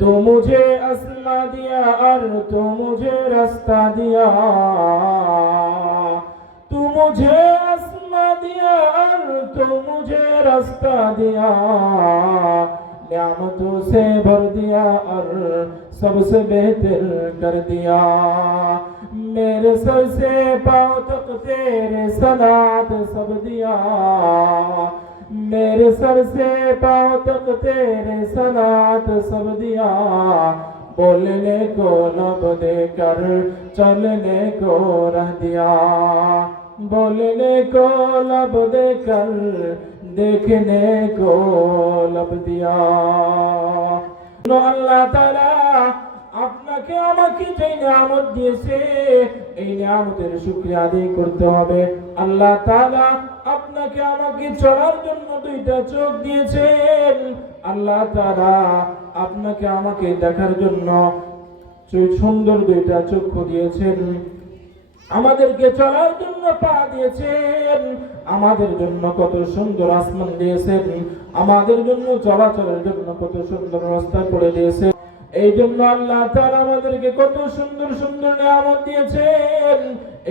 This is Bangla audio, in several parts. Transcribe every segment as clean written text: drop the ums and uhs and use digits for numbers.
तो मुझे आसमां दिया और तो मुझे रास्ता दिया, तू मुझे आसमां दिया और तो मुझे रास्ता दिया, नियामतों से भर दिया और सबसे बेहतर कर दिया। मेरे सर से पांव तक तेरे सलात सब दिया, मेरे सर से पांव तक तेरे सलात सब दिया, बोलने को लब देकर चलने को रह दिया, बोलने को लब देकर देखने को लब दिया। আল্লাহ তাআলা আপনাকে আমাকে যে নিয়ামত দিয়েছে এই নিয়ামতের শুকরিয়া আদায় করতে হবে। আল্লাহ তাআলা আপনাকে আমাকে চলার জন্য দুইটা চোখ দিয়েছেন, আল্লাহ তাআলা আপনাকে আমাকে দেখার জন্য সুন্দর দুইটা চক্ষু দিয়েছেন, আমাদেরকে চলার জন্য পা দিয়েছেন, আমাদের জন্য কত সুন্দর আসমান দিয়েছেন, আমাদের জন্য চলাচলের জন্য কত সুন্দর রাস্তা করে দিয়েছেন। এই জন্য আল্লাহ তাআলা আমাদেরকে কত সুন্দর সুন্দর নিয়ামত দিয়েছেন,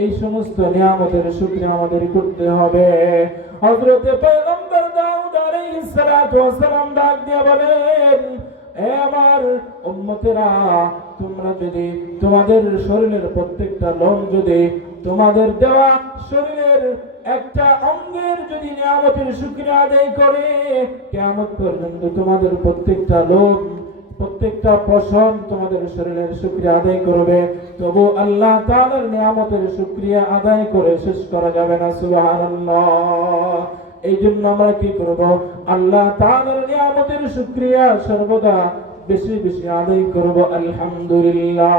এই সমস্ত নিয়ামতের শুকরিয়া আমাদের করতে হবে। হযরত পয়গম্বর দাউদ আলাইহিস সালাতু ওয়াস সালাম ডাক দিয়ে বলেন, এ আমার উম্মতেরা, তোমরা যদি তোমাদের শরীরের প্রত্যেকটা লোম যদি তোমাদের দেওয়া শরীরের একটা অঙ্গের যদি নিয়ামতের শুকরিয়া আদায় করে, কিয়ামত পর্যন্ত তোমাদের প্রত্যেকটা লোম প্রত্যেকটা পশম তোমাদের শরীরের শুকরিয়া আদায় করবে, তবু আল্লাহ তাআলার নিয়ামতের শুকরিয়া আদায় করে শেষ করা যাবে না। সুবহানাল্লাহ। এই জন্য আমরা কি করব? আল্লাহ তাআলার নিয়ামতের শুকরিয়া সর্বদা বেশি বেশি আদায় করব। আলহামদুলিল্লাহ।